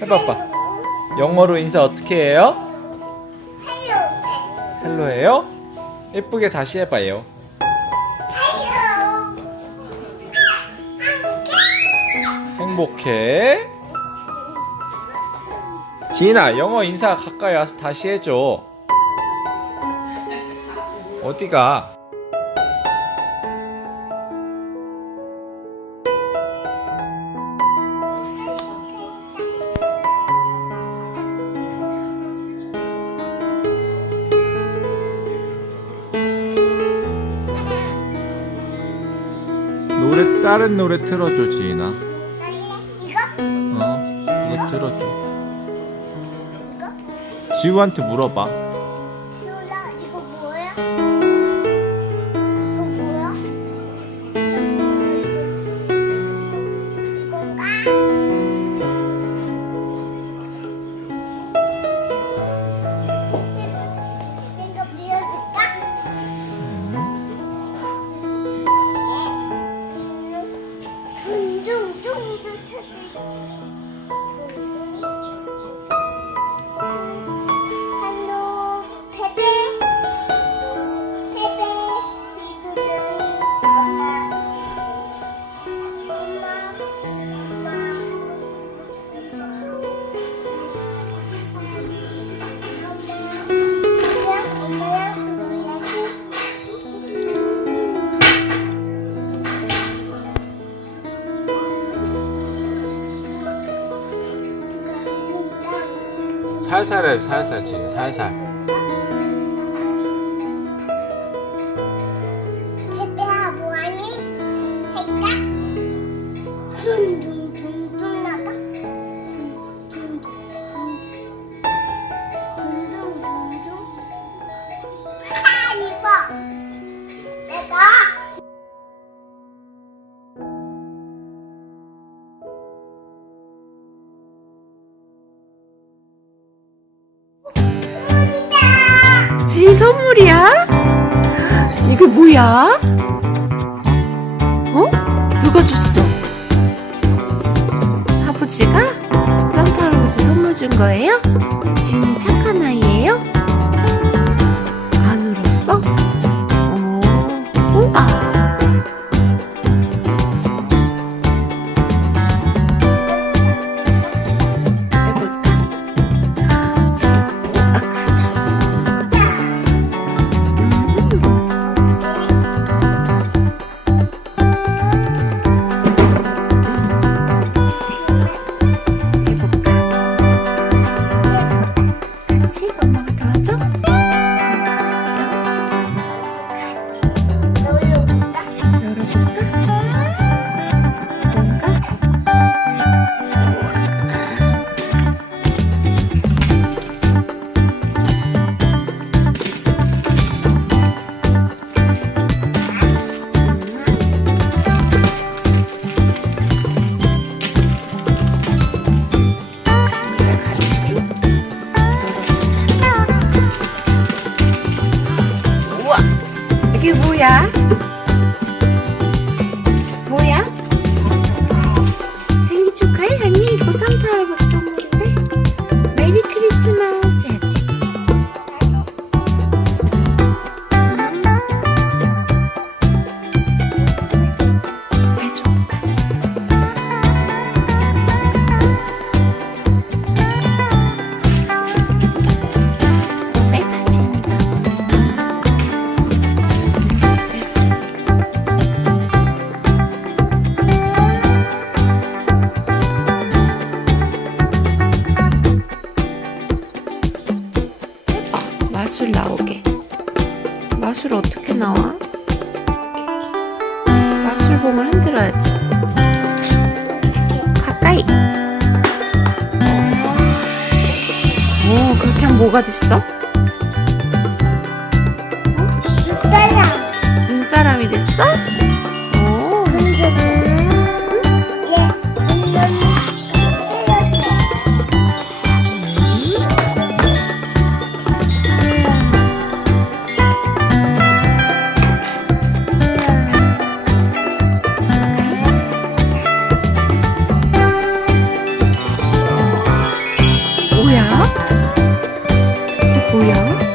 해봐봐. 영어로 인사 어떻게 해요? 헬로 헬로예요? 예쁘게 다시 해봐요. 행복해. 지인아, 영어 인사 가까이 와서 다시 해줘. 어디가? 다른 노래 틀어줘 지인아. 이거 어, 이거 틀어줘. 이거 지우한테 물어봐. 猜猜嘞猜猜请猜猜。 선물이야? 이게 뭐야? 어? 누가 줬어? 아버지가? 산타 할아버지 선물 준 거예요? 지인이 착한 어떻게 나와? 마술봉을 흔들어야지. 가까이. 오, 그렇게 하면 뭐가 됐어? 육달랑 눈사람이 됐어? 뭐야?